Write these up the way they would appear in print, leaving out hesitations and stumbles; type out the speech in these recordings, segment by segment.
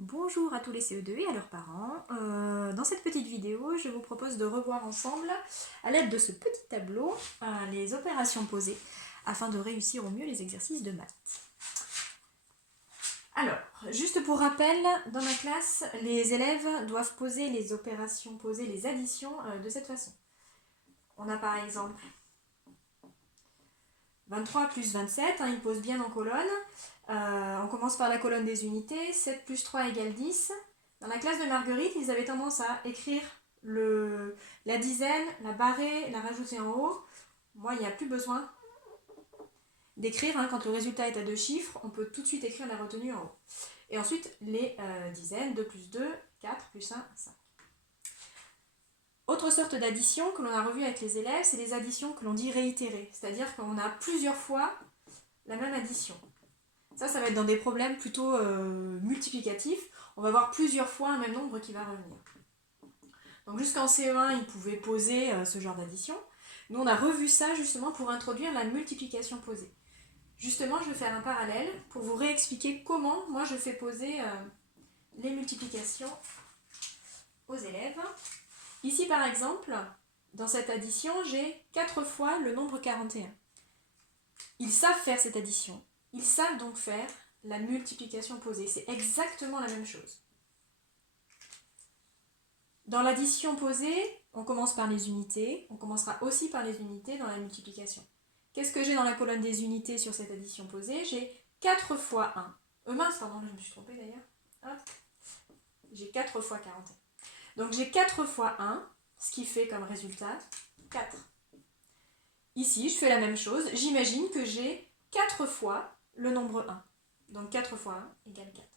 Bonjour à tous les CE2 et à leurs parents. Dans cette petite vidéo, je vous propose de revoir ensemble, à l'aide de ce petit tableau, les opérations posées afin de réussir au mieux les exercices de maths. Alors, juste pour rappel, dans ma classe, les élèves doivent poser les opérations posées, les additions de cette façon. On a par exemple 23 plus 27, ils posent bien en colonne. On commence par la colonne des unités, 7 plus 3 égale 10. Dans la classe de Marguerite, ils avaient tendance à écrire la dizaine, la barrer, la rajouter en haut. Moi, il n'y a plus besoin d'écrire, quand le résultat est à deux chiffres, on peut tout de suite écrire la retenue en haut. Et ensuite, les dizaines, 2 plus 2, 4 plus 1, 5. Autre sorte d'addition que l'on a revue avec les élèves, c'est les additions que l'on dit réitérées. C'est-à-dire qu'on a plusieurs fois la même addition. Ça va être dans des problèmes plutôt multiplicatifs. On va voir plusieurs fois un même nombre qui va revenir. Donc jusqu'en CE1, ils pouvaient poser ce genre d'addition. Nous, on a revu ça justement pour introduire la multiplication posée. Justement, je vais faire un parallèle pour vous réexpliquer comment moi je fais poser les multiplications aux élèves. Ici, par exemple, dans cette addition, j'ai 4 fois le nombre 41. Ils savent faire cette addition. Ils savent donc faire la multiplication posée. C'est exactement la même chose. Dans l'addition posée, on commence par les unités. On commencera aussi par les unités dans la multiplication. Qu'est-ce que j'ai dans la colonne des unités sur cette addition posée? J'ai 4 fois 1. Mince, pardon, je me suis trompée d'ailleurs. J'ai 4 fois 41. Donc j'ai 4 fois 1, ce qui fait comme résultat 4. Ici, je fais la même chose. J'imagine que j'ai 4 fois le nombre 1. Donc 4 fois 1 égale 4.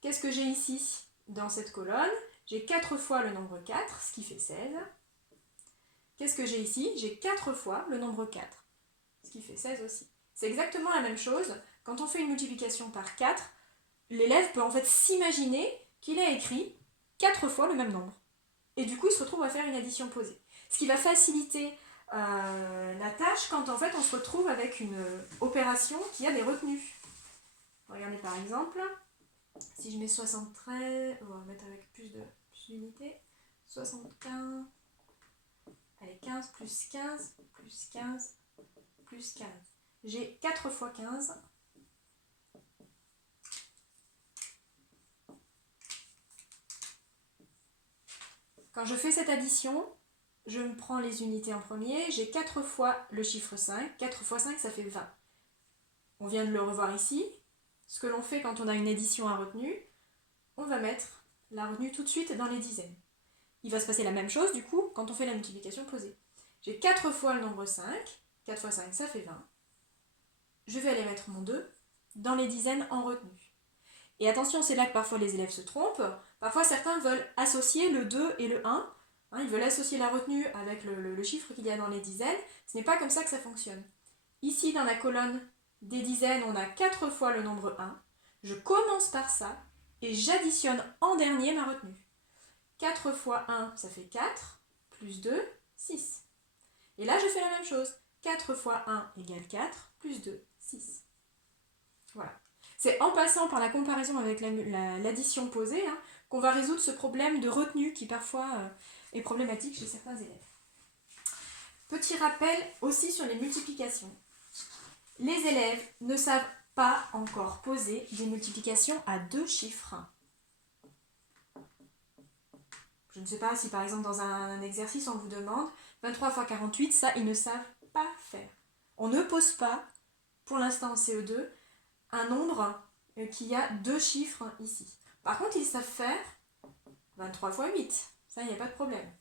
Qu'est-ce que j'ai ici dans cette colonne? J'ai 4 fois le nombre 4, ce qui fait 16. Qu'est-ce que j'ai ici? J'ai 4 fois le nombre 4, ce qui fait 16 aussi. C'est exactement la même chose. Quand on fait une multiplication par 4, l'élève peut en fait s'imaginer qu'il a écrit 4 fois le même nombre. Et du coup, il se retrouve à faire une addition posée. Ce qui va faciliter la tâche quand en fait on se retrouve avec une opération qui a des retenues. Regardez par exemple, si je mets 73, on va mettre avec plus d'unités, 75, allez 15 plus 15 plus 15 plus 15. J'ai 4 fois 15. Quand je fais cette addition, je me prends les unités en premier, j'ai 4 fois le chiffre 5, 4 fois 5 ça fait 20. On vient de le revoir ici. Ce que l'on fait quand on a une addition à retenue, on va mettre la retenue tout de suite dans les dizaines. Il va se passer la même chose du coup quand on fait la multiplication posée. J'ai 4 fois le nombre 5, 4 fois 5 ça fait 20. Je vais aller mettre mon 2 dans les dizaines en retenue. Et attention, c'est là que parfois les élèves se trompent. Parfois certains veulent associer le 2 et le 1. Ils veulent associer la retenue avec le chiffre qu'il y a dans les dizaines. Ce n'est pas comme ça que ça fonctionne. Ici, dans la colonne des dizaines, on a 4 fois le nombre 1. Je commence par ça et j'additionne en dernier ma retenue. 4 fois 1, ça fait 4, plus 2, 6. Et là, je fais la même chose. 4 fois 1 égale 4, plus 2, 6. Voilà. C'est en passant par la comparaison avec l'addition posée qu'on va résoudre ce problème de retenue qui parfois est problématique chez certains élèves. Petit rappel aussi sur les multiplications. Les élèves ne savent pas encore poser des multiplications à deux chiffres. Je ne sais pas si par exemple dans un exercice on vous demande 23 fois 48, ça ils ne savent pas faire. On ne pose pas, pour l'instant en CE2, un nombre qui a deux chiffres ici. Par contre, ils savent faire 23 fois 8. Ça, il n'y a pas de problème.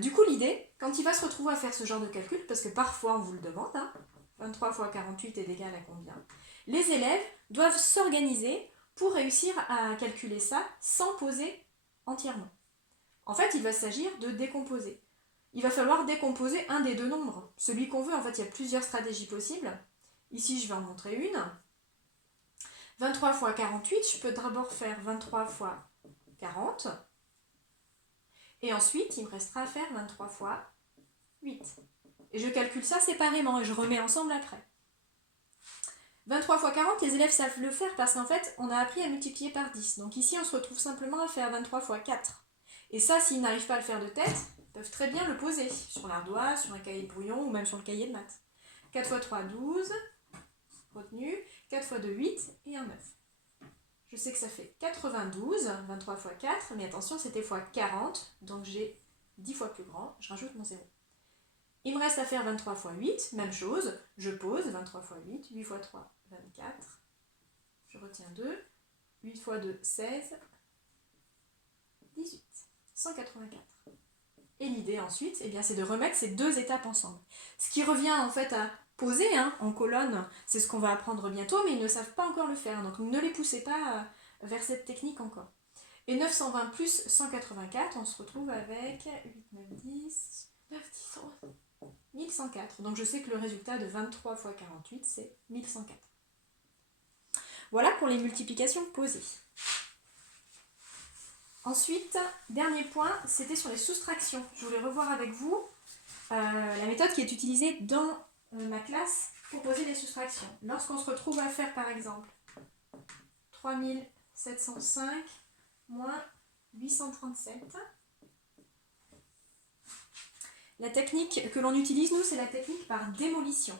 Du coup, l'idée, quand il va se retrouver à faire ce genre de calcul, parce que parfois on vous le demande, 23 fois 48 est égal à combien? Les élèves doivent s'organiser pour réussir à calculer ça sans poser entièrement. En fait, il va s'agir de décomposer. Il va falloir décomposer un des deux nombres, celui qu'on veut. En fait, il y a plusieurs stratégies possibles. Ici, je vais en montrer une. 23 fois 48, je peux d'abord faire 23 fois 40. Et ensuite, il me restera à faire 23 fois 8. Et je calcule ça séparément et je remets ensemble après. 23 fois 40, les élèves savent le faire parce qu'en fait, on a appris à multiplier par 10. Donc ici, on se retrouve simplement à faire 23 fois 4. Et ça, s'ils n'arrivent pas à le faire de tête, ils peuvent très bien le poser sur l'ardoise, sur un cahier de brouillon ou même sur le cahier de maths. 4 fois 3, 12. Retenu. 4 fois 2, 8 et un 9. Je sais que ça fait 92, 23 fois 4, mais attention, c'était fois 40, donc j'ai 10 fois plus grand, je rajoute mon 0. Il me reste à faire 23 fois 8, même chose, je pose 23 fois 8, 8 fois 3, 24, je retiens 2, 8 fois 2, 16, 18, 184. Et l'idée ensuite, eh bien, c'est de remettre ces deux étapes ensemble. Ce qui revient en fait à poser en colonne, c'est ce qu'on va apprendre bientôt, mais ils ne savent pas encore le faire, donc ne les poussez pas vers cette technique encore. Et 920 plus 184, on se retrouve avec 8, 9, 10, 9, 10, 11, 1104. Donc je sais que le résultat de 23 fois 48, c'est 1104. Voilà pour les multiplications posées. Ensuite, dernier point, c'était sur les soustractions. Je voulais revoir avec vous la méthode qui est utilisée dans ma classe pour poser les soustractions. Lorsqu'on se retrouve à faire par exemple 3705 moins 837, la technique que l'on utilise, nous, c'est la technique par démolition.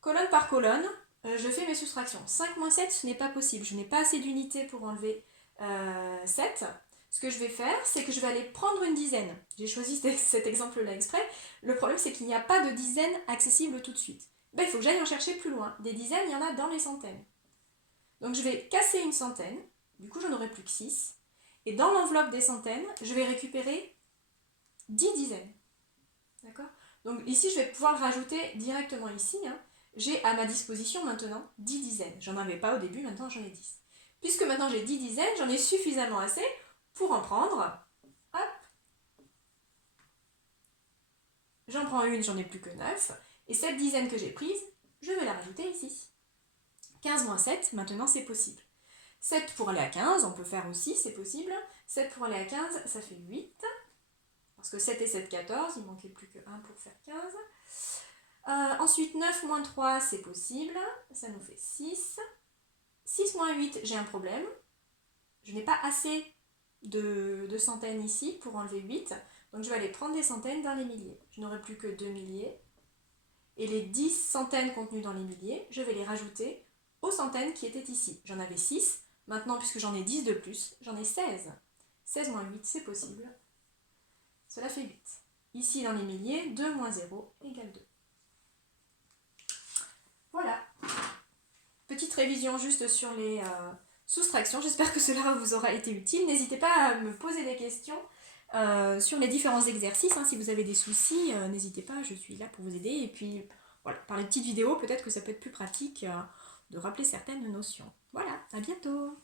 Colonne par colonne, je fais mes soustractions. 5 moins 7, ce n'est pas possible. Je n'ai pas assez d'unités pour enlever 7. Ce que je vais faire, c'est que je vais aller prendre une dizaine. J'ai choisi cet exemple-là exprès. Le problème, c'est qu'il n'y a pas de dizaines accessibles tout de suite. Ben, il faut que j'aille en chercher plus loin. Des dizaines, il y en a dans les centaines. Donc je vais casser une centaine. Du coup, je n'aurai plus que 6. Et dans l'enveloppe des centaines, je vais récupérer 10 dizaines. D'accord ? Donc ici, je vais pouvoir le rajouter directement ici. J'ai à ma disposition maintenant 10 dizaines. J'en avais pas au début, maintenant j'en ai 10. Puisque maintenant j'ai 10 dizaines, j'en ai suffisamment assez pour en prendre. Hop. J'en prends une, j'en ai plus que 9. Et cette dizaine que j'ai prise, je vais la rajouter ici. 15 moins 7, maintenant c'est possible. 7 pour aller à 15, on peut faire aussi, c'est possible. 7 pour aller à 15, ça fait 8. Parce que 7 et 7, 14, il manquait plus que 1 pour faire 15. Ensuite, 9 moins 3, c'est possible. Ça nous fait 6. 6 moins 8, j'ai un problème. Je n'ai pas assez de centaines ici pour enlever 8. Donc je vais aller prendre des centaines dans les milliers. Je n'aurai plus que 2 milliers. Et les 10 centaines contenues dans les milliers, je vais les rajouter aux centaines qui étaient ici. J'en avais 6. Maintenant, puisque j'en ai 10 de plus, j'en ai 16. 16 moins 8, c'est possible. Cela fait 8. Ici, dans les milliers, 2 moins 0 égale 2. Voilà. Petite révision juste sur les soustractions. J'espère que cela vous aura été utile. N'hésitez pas à me poser des questions sur les différents exercices. Si vous avez des soucis, n'hésitez pas, je suis là pour vous aider. Et puis, voilà, par les petites vidéos, peut-être que ça peut être plus pratique de rappeler certaines notions. Voilà, à bientôt!